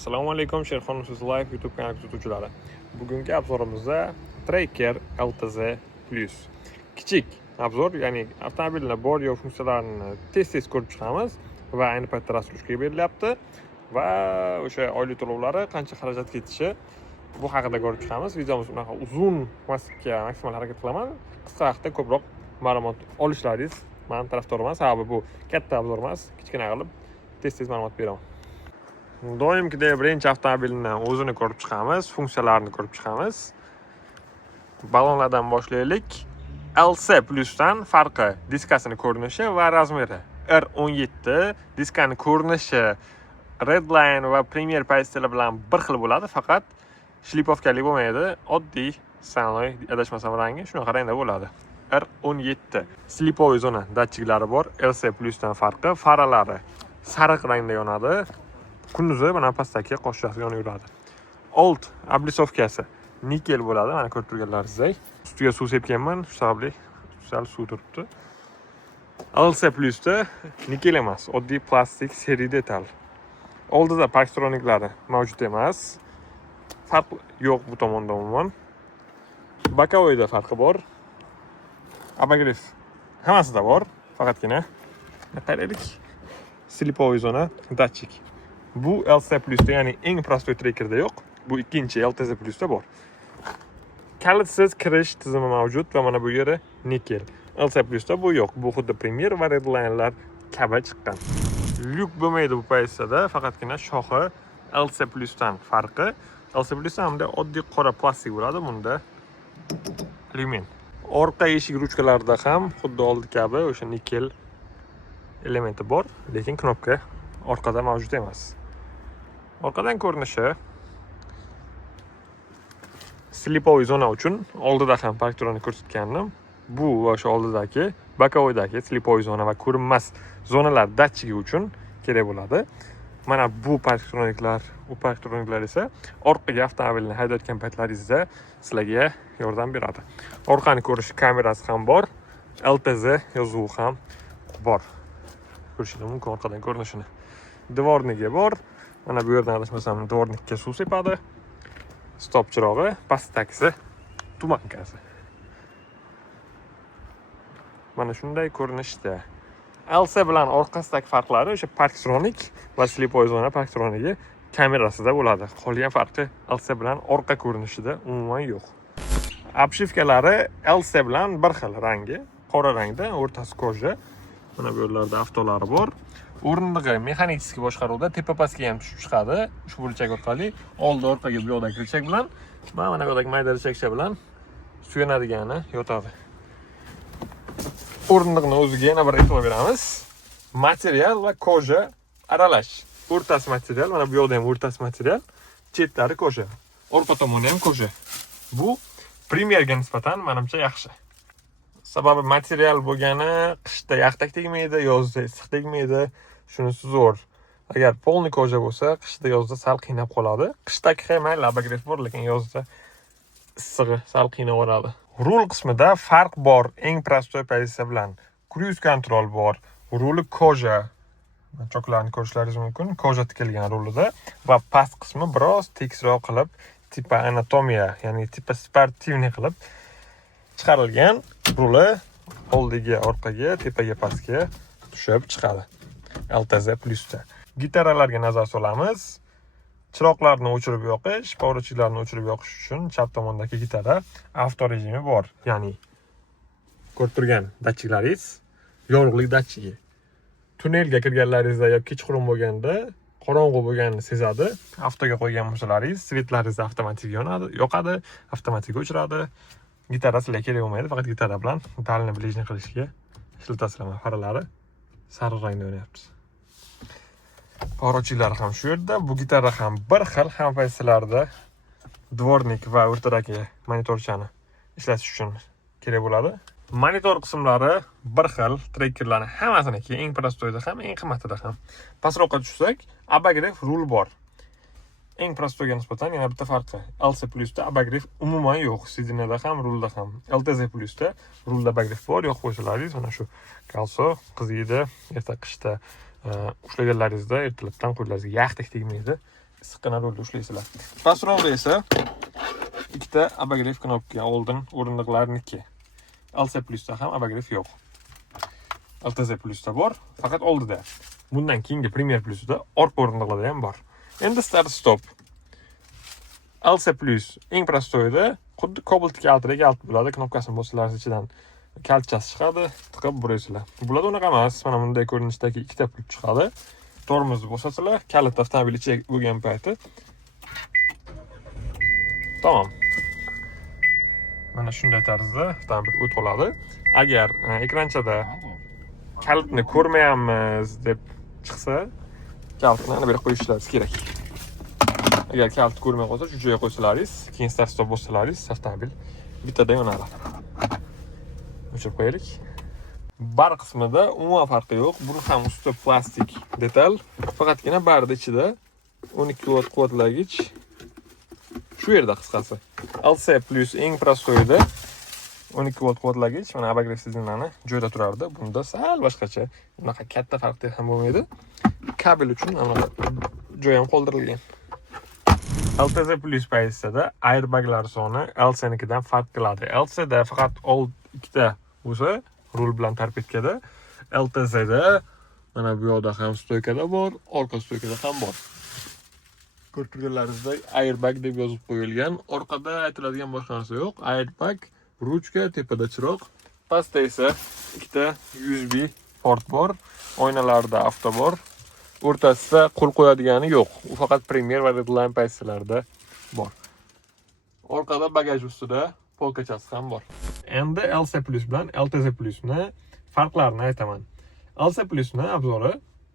Assalomu alaykum, Sherxon Music Live YouTube kanali kuzatuvchilari. Bugungi obzorimizda Tracker LTZ Plus. Kichik obzor, ya'ni avtomobilning bor yo'q funksiyalarini tez ko'rib chiqamiz va ayni paytda rasulishga berilyapti va o'sha oylik to'lovlari qancha xarajat ketishi bu haqida ko'rib chiqamiz. Videomiz unaqa uzun emaslikka maksimal harakat qilaman. Qisqa vaqtda ko'proq ma'lumot olishlaringiz men tarafdorman. Sababi bu katta obzor emas, kichkina qilib tez ma'lumot beraman. Doimgidek birinchi avtomobilni o'zini ko'rib chiqamiz, funksiyalarini ko'rib chiqamiz. Balonlardan boshlaylik. LC Plus'dan farqi diskasining ko'rinishi va razmeri. R17 diskaning ko'rinishi Redline va Premier Pastel bilan bir xil bo'ladi, faqat shlipovkali bo'lmaydi. Oddiy sanoy adashmasam rangi shunaqa rangda bo'ladi. R17 slipoviy zona datchiklari bor. LC Plus'dan farqi faralari sariq rangda yonadi. Kunduzi mana pastdagi qo'shchasi yonib yuradi. Old oblisovkasi nikel bo'ladi, mana ko'rib turganlaringizdek. Ustiga suv sepganman, shu sababli sal suv turibdi. LC Plus'da nikel emas, oddiy plastik seri detal. Oldida parktroniklari mavjud emas. Farq yo'q bu tomonda umuman. Bokovoyda farqi bor. Abagrev hammasida bor, faqatgina qaraylik. Slipoviy zona datchik. Bu LC Plus'da, ya'ni eng prostoy trackerda yo'q. Bu ikkinchi LTZ Plus'da bor. Kalitsiz kirish tizimi mavjud va mana bu yeri nikel. LC Plus'da bu yo'q. Bu xuddi Premier va Redline'lar kabi chiqqan. Lyuk bo'lmaydi bu pozisyada, faqatgina shoxi LC Plus'dan farqi. LC Plus'da hamda oddiy qora plastik bo'ladi, bunda alyumin. Orqa eshik ruchkalarida ham xuddi oldi kabi o'sha nikel elementi bor, lekin knopka orqada mavjud emas. Orqadan ko'rinishi slipoviy zona uchun oldida ham parktronni ko'rsatgandim. Bu va o'sha oldidagi bokovoydagi slipoviy zona va ko'rinmas zonalar datchigi uchun kerak bo'ladi. Mana bu parktroniklar, u parktroniklar esa orqaga avtomobilni haydayotgan paytlaringizda sizlarga yordam beradi. Orqani ko'rish kamerasi ham bor, LTZ yozuvi ham bor. Ko'rishingiz mumkin orqadan ko'rinishini. Dvornigi bor. Mana bu yerdan adashmasam dvornikka suv sepadi. Stop chirog'i, pastdagisi tumankasi. Mana shunday ko'rinishda. LC bilan orqasidagi farqlari o'sha parktronik va slipoviy zona parktronigi kamerasida bo'ladi. Qolgan farqi LC bilan orqa ko'rinishida umuman yo'q. Obshivkalari LC bilan bir xil rangi, qora rangda, o'rtasi koja. Mana bu yerlarda avtolari bor. O'rindig'i mexanik boshqaruvda tepa pastga ham tushib chiqadi. Ushbu burchak orqali oldi orqaga bu yoqdagi burchak bilan va mana bu yoqdagi mayda burchakcha bilan suyanadigani yotadi. O'rindiqni o'ziga yana bir e'tibor beramiz. Material va koja aralash. O'rtasi material, mana bu yoqda ham o'rtasi material, chetlari koja. Orqa tomoni ham koja. Bu Premierga nisbatan menimcha yaxshi. Sababi material bo'lgani qishda yaxtak tegmaydi, yozda issiq tegmaydi. Shunisi zo'r. Agar polni koja bo'lsa, qishda yozda sal qiynab qoladi. Qishdagi ham mayli abagrev bor, lekin yozda issig'i sal qiynaveradi. Rul qismida farq bor, eng prostoy pozitsiya bilan. Cruise control bor, ruli koja. Choklarni ko'rishlaringiz mumkin. Koja tikilgan rulida va past qismi biroz tekisroq qilib, tipa anatomiya, ya'ni tipa sportivniy qilib chiqarilgan. Ruli oldiga, orqaga, tepaga, pastga tushib chiqadi. LTZ Plus'da. Gitaralarga nazar solamiz. Chiroqlarni o'chirib yoqish, porochiklarni o'chirib yoqish uchun chap tomondagi gitara avto rejimi bor. Ya'ni ko'rib turgan datchiklaringiz yorug'lik datchigi. Tunnelga kirganlaringizda yoki kechqurun bo'lganda, qorong'u bo'lganini sezadi. Avtoga qo'ygan bo'lsalaringiz, svetlaringiz avtomatik yonadi, yoqadi, avtomatik o'chiradi. Gitara sizlarga kerak bo'lmaydi, faqat gitara bilan dalni blижний qilishga ishlatasizlar. Faralari sariq rangda yonyapti. Porochiklar ham shu yerda. Bu gitara ham bir xil, ham pozitsiyalarda dvornik va o'rtadagi monitorchani ishlatish uchun kerak bo'ladi. Monitor qismlari bir xil, trackerlarni hammasiniki eng prostoyda ham, eng qimmatida ham. Pastroqqa tushsak, abagrev rul bor. Eng prostoyga nisbatan yana bitta farqi. LC Plus'da abagrev umuman yo'q. Sidinada ham, rulda ham. LTZ Plus'da rulda abagrev bor, yo'q qo'ysalar, mana shu kalso qiziydi, erta qishda ushlaganlaringizda ertalabdan qo'llaringizga yaxtak tegmaydi. issiqqina rulda ushlaysizlar. Pastroqda esa ikkita abagrev knopka, oldin o'rindiqlarniki. LC Plus'da ham abagrev yo'q. LTZ Plus'da bor, faqat oldida. Bundan keyingi Premier Plus'da orqa o'rindiqlarda ham bor. Endi start stop. LC Plus eng prostoyda xuddi Cobalt kaltidek kalt bo'ladi. Knopkasini bossalaringiz ichidan kaltchasi chiqadi, tiqib buraysizlar. Bularda unaqa emas. Mana bunday ko'rinishdagi ikkita pult chiqadi. Tormozni bosasizlar, kalit avtomobil ichiga bo'lgan payti. Tamam. Mana shunday tarzda avtomobil o't oladi. Agar ekranchada kalitni ko'rmayapmiz deb chiqsa, kalitni ana bu yerga qo'yishlaringiz kerak. Agar kalit ko'rmay qolsa, shu joyga qo'ysalaringiz, keyin start stop bossalaringiz, avtomobil bittadan yonadi. O'chirib qo'yaylik. Bar qismida umuman farqi yo'q. Buni ham usti plastik detal. Faqatgina barda ichida 12 volt quvvatlagich shu yerda qisqasi. LC Plus eng prostoyda 12 volt quvvatlagich, mana abagrev signalni joyda turardi. Bunda sal boshqacha, unaqa katta farqi ham bo'lmaydi. Kabel uchun anaqa joy ham qoldirilgan. LTZ Plus paysida airbaglar soni LC'nikidan farq qiladi. LC'da faqat old ikkita bo'lsa, rul bilan torpedkada, LTZda mana bu yoqda ham stoykada bor, orqa stoykada ham bor. Ko'rib turganlaringizdek airbag deb yozib qo'yilgan. Orqada aytiladigan boshqa narsa yo'q. Airbag, ruchka, tepada chiroq. Pastda esa ikkita USB port bor. Oynalarda avto bor. O'rtasida qo'l qo'yadigani yo'q. U faqat Premier va Redline paysalarda bor. Orqada bagaj ustida polkachasi ham bor. Endi LC Plus bilan LTZ Plusni farqlarini aytaman. LC Plusni obzori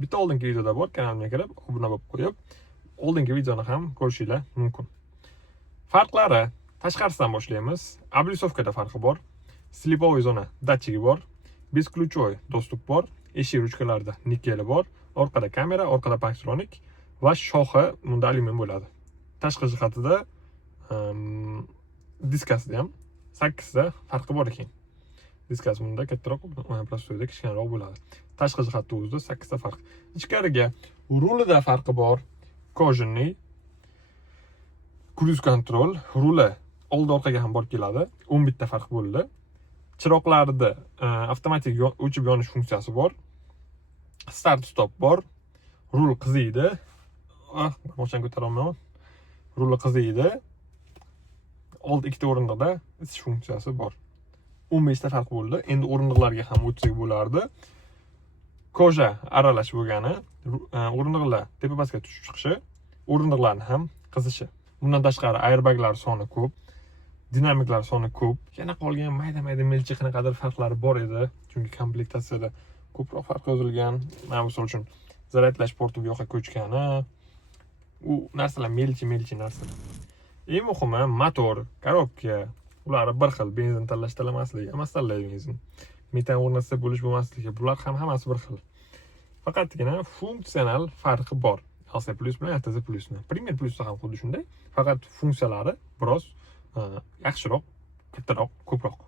bitta oldingi videoda bor, kanalimga kirib, obuna bo'lib qo'yib, oldingi videoni ham ko'rishingiz mumkin. Farqlari tashqarisidan boshlaymiz. Обрисовкада farqi bor. Slipoviy zona datchigi bor. Beskluchoy dostup bor. Eshik ruchkalarida nikeli bor. Orqada kamera, orqada Paktronik va shoxi bunda alyumin bo'ladi. Tashqi jihatida diskasida ham 8 da farqi bor ekan. Diskas bunda kattaroq, prostoyda kichkinaroq bo'ladi. Tashqi jihatda o'zida 8 ta farq. Ichkariga rulida farqi bor. Kojinli cruise control ruli old orqaga ham borib keladi. 11 ta farq bo'ldi. Chiroqlarda avtomatik o'chib yonish funksiyasi bor. Start stop bor. Rul qiziydi. Mochani ko'tara olmayman. Ruli qiziydi. Old ikkita o'rindiqda isish funksiyasi bor. 15 ta farq bo'ldi. Endi o'rindiqlarga ham o'tsak bo'lardi. Koja aralash bo'lgani, o'rindiqlar tepa pastga tushib chiqishi, o'rindiqlarni ham qizishi. Bundan tashqari airbaglar soni ko'p, dinamiklar soni ko'p. Yana qolgan mayda-mayda melchi qanaqadir farqlari bor edi, chunki komplektatsiyada ko'proq farq yozilgan. Mana misol uchun zaryadlash porti bu yoqqa ko'chgani, u narsalar melchi narsalar. Eng muhimi motor, korobka, ular bir xil benzin tanlamasligi, emas tanlaydi benzin. Metan o'rnatsa bo'lish bo'lmasligi, bular ham hammasi bir xil. Faqatgina funksional farqi bor. LC Plus bilan LTZ Plusni. Premier Plusda ham xuddi shunday, faqat funksiyalari biroz yaxshiroq, kattaroq, ko'proq.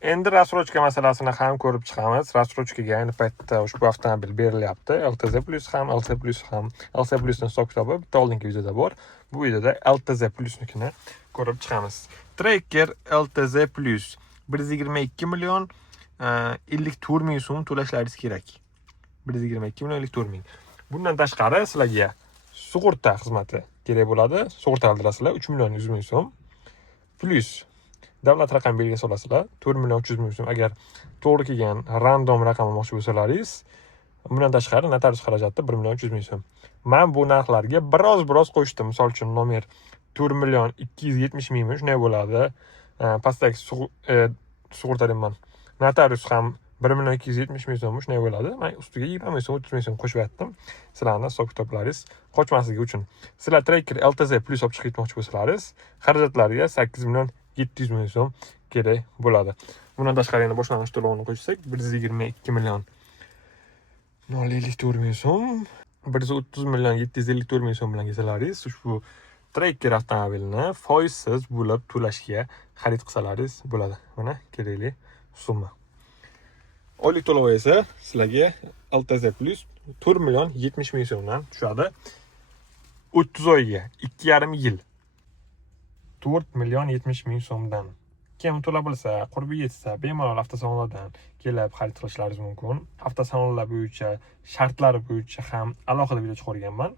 Endi rasrochka masalasini ham ko'rib chiqamiz. Rasrochkaga ayni paytda ushbu avtomobil berilyapti. LTZ Plus ham, LC Plus ham. LC Plusning stok kitobi bitta oldingi videoda bor. Bu videoda LTZ Plusnikini ko'rib chiqamiz. Tracker LTZ Plus 122 million 54 ming so'm to'lashlaringiz kerak. 122 million 54 ming. Bundan tashqari sizlarga sug'urta xizmati kerak bo'ladi. Sug'urta oldirasizlar 3 million 100 ming so'm. Plus davlat raqam belgisi olasizlar 4 million 300 ming so'm agar to'g'ri kelgan random raqam olmoqchi bo'lsalaringiz. Bundan tashqari notarius xarajati 1 million 300 ming so'm. Men bu narxlarga biroz qo'shdim. Misol uchun nomer 4 million 270 ming shunday bo'ladi. Pastdagi sug'urta deyman. Notarius ham 1 million 270 ming so'm shunday bo'ladi. Men ustiga 20 ming so'm, 30 ming so'm qo'shib aytdim. Sizlarning hisob kitoblaringiz qochmasligi uchun. Sizlar Tracker LTZ Plus olib chiqib ketmoqchi bo'lsalaringiz, xarajatlarga 8 million 700 ming so'm kerak bo'ladi. Bundan tashqari yana boshlang'ich to'lovini qo'shsak 122 million 054 ming so'm, 130 million 754 ming so'm bilan kelsalaringiz ushbu Tracker avtomobilni foizsiz bo'lib to'lashga xarid qilsalaringiz bo'ladi. Mana kerakli summa. Oylik to'lov esa sizlarga LTZ Plus 4 million 70 ming so'mdan tushadi. 30 oyga 2,5 yil 4,70,000 so'mdan kim to'lab bilsa, qurbi yetsa, bemalol avtosalonlardan kelib xarid qilishlaringiz mumkin. Avtosalonlar bo'yicha, shartlari bo'yicha ham alohida video chiqarganman.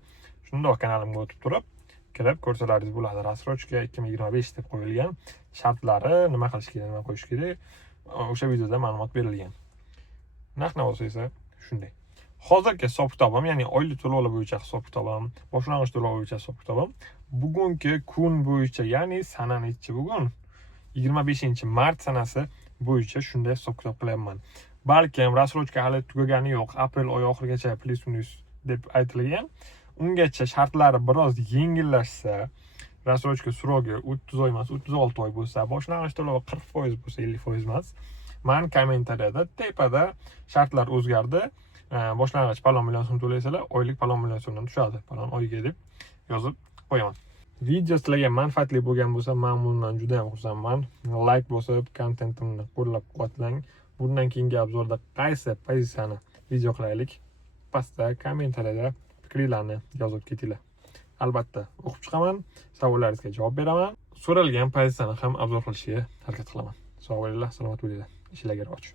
Shundoq kanalimga o'tib turib, kirib ko'rsalaringiz bo'ladi. Rassrochka 2025 deb qo'yilgan. Shartlari, nima qilish kerak, nima qo'yish kerak, o'sha videoda ma'lumot berilgan. Narx-navosi esa shunday. Hozirgi hisob-kitobim, ya'ni oylik to'lovlar bo'yicha hisob-kitobim, boshlang'ich to'lov bo'yicha hisob-kitobim bugungi kun bo'yicha, ya'ni sana nechi bugun? 25-mart sanasi bo'yicha shunday hisob-kitob qilyapman. Balkim rassrochka hali tugagani yo'q, aprel oyi oxirigacha plus-minus deb aytilgan. Ungacha shartlari biroz yengillashsa, rassrochka surogi 30 oy emas, 36 oy bo'lsa, boshlang'ich to'lov 40% bo'lsa, 50% emas. Men kommentariyada tepada shartlar o'zgardi. Boshlang'ich palon million so'm to'laysalar, oylik palon million so'mdan tushadi. Palon oyiga deb yozib qo'yaman. Video sizlarga manfaatli bo'lgan bo'lsa, men bundan juda ham xursandman. Like bosib, kontentimni qo'llab-quvvatlang. Bundan keyingi obzorda qaysi pozitsiyani video qilaylik? Pastda kommentariyada fikringizni yozib ketinglar. Albatta, o'qib chiqaman, savollaringizga javob beraman. So'ralgan pozitsiyani ham obzor qilishga harakat qilaman. Sog' bo'linglar, salomat bo'linglar. Ishlarga rivoj.